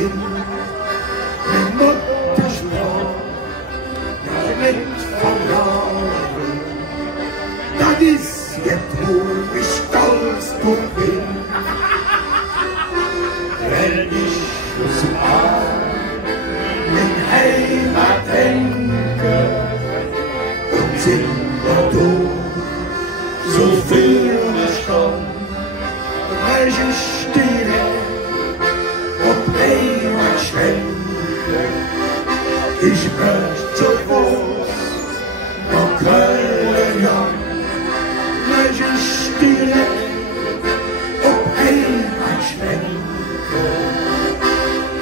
sind, mit Muttersprache, ja nicht verloren. Das ist jetzt, wo ich stolz und bin, wenn ich in Heimat denke und sind wir du so viel Verstand, welche Stille und Heimat schenke. Ich möchte zu Fuß nach Köln, welche Stille und Heimat schenke.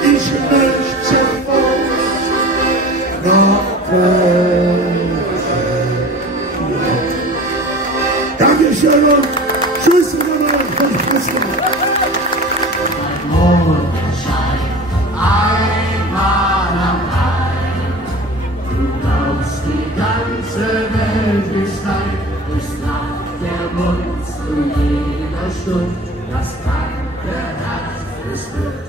Ich möchte zu Fuß nach Köln. Dankeschön und tschüss miteinander. Mondschein, einmal am Rhein. Du glaubst, die ganze Welt ist dein, bis nach der Mund zu jeder Stunde. Das kranke Herz ist wild.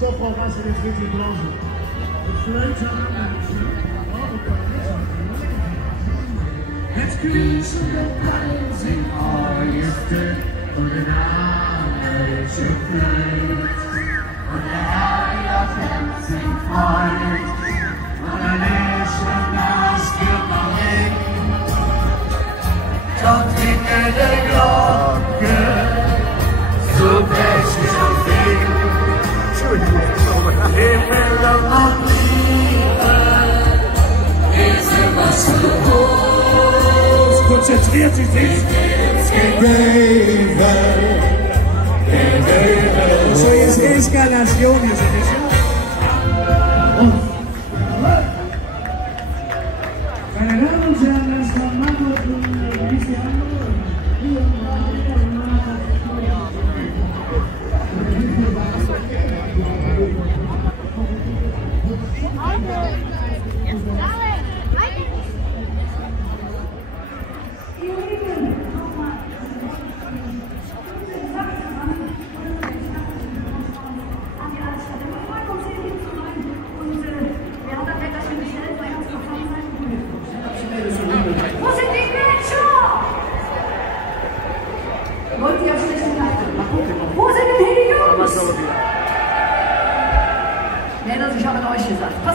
So, Frau Rasse, jetzt wird sie draußen. Die Flöte an. Let's go! The pines in August, und den Arischen Flöte, und der Herr auf Herzen freut, und der Lächeln ausgebaut. Dort hinter der Glocke, so prächtig und viel. Himmel und Liebe, ist was für uns. Konzentriert sich nicht. So jetzt Eskalation, hier sind wir. Meine Damen und Herren, das war Marco und Luciano.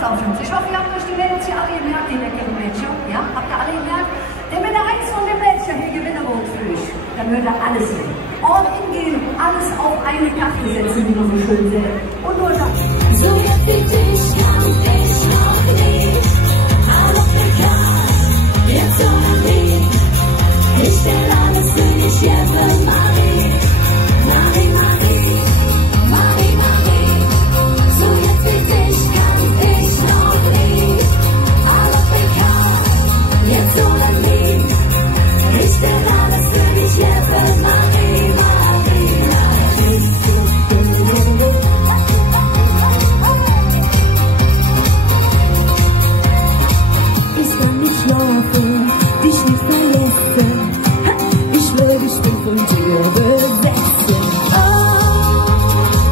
auf, Jungs. Ich hoffe, ihr habt euch die Mädels hier alle gemerkt, die leckeren Mädchen. Ja, habt ihr alle gemerkt? Denn wenn der eins von den Mädchen hier gewinnen wird für dich, dann wird er alles sehen. All in gehen, alles auf eine Karte setzen, wie man so schön sagt. Und nur das. So jetzt wie dich kann ich noch nicht. Aber egal, jetzt oder nie. Ich stell alles für dich, Jeppe Marie. Marie, Marie, Marie, Marie. So jetzt wie dich kann ich noch nicht. Aber egal, jetzt oder nie. Ich stell alles für dich, Jeppe Marie, Marie, Marie. Ich kann nicht schlafen, dich nicht vergessen. Ich will dich von dir besetzen. Oh,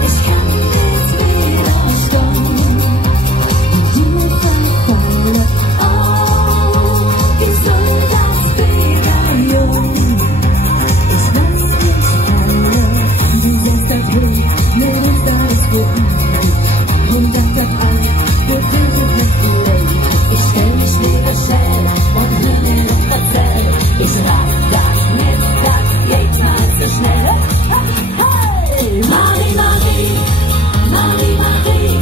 ich kann nicht widerstehen. Dir verfallen. Oh, wie soll das wieder jung? Ich lass mich fallen. Du sagst das Glück, mir ist alles gut. Und das an, wo du dich nicht lässt. Ich stell mich lieber schnell und hör mir noch erzähl. Ich raff das mit, das geht mal so schnell. Hey! Marie, Marie, Marie, Marie.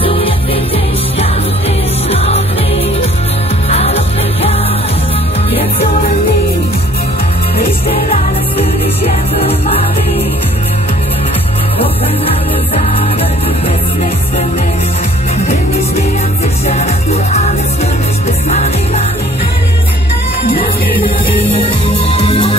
So jetzt wie dich kann ich noch nie. Aber bekannt, jetzt oder nie. Ich stell alles für dich, Jeppe Marie. Doch wenn alle sagen, du bist nichts für mich, bin ich mir sicher, dass du alles für mich bist. Marie, Marie, Marie, Marie.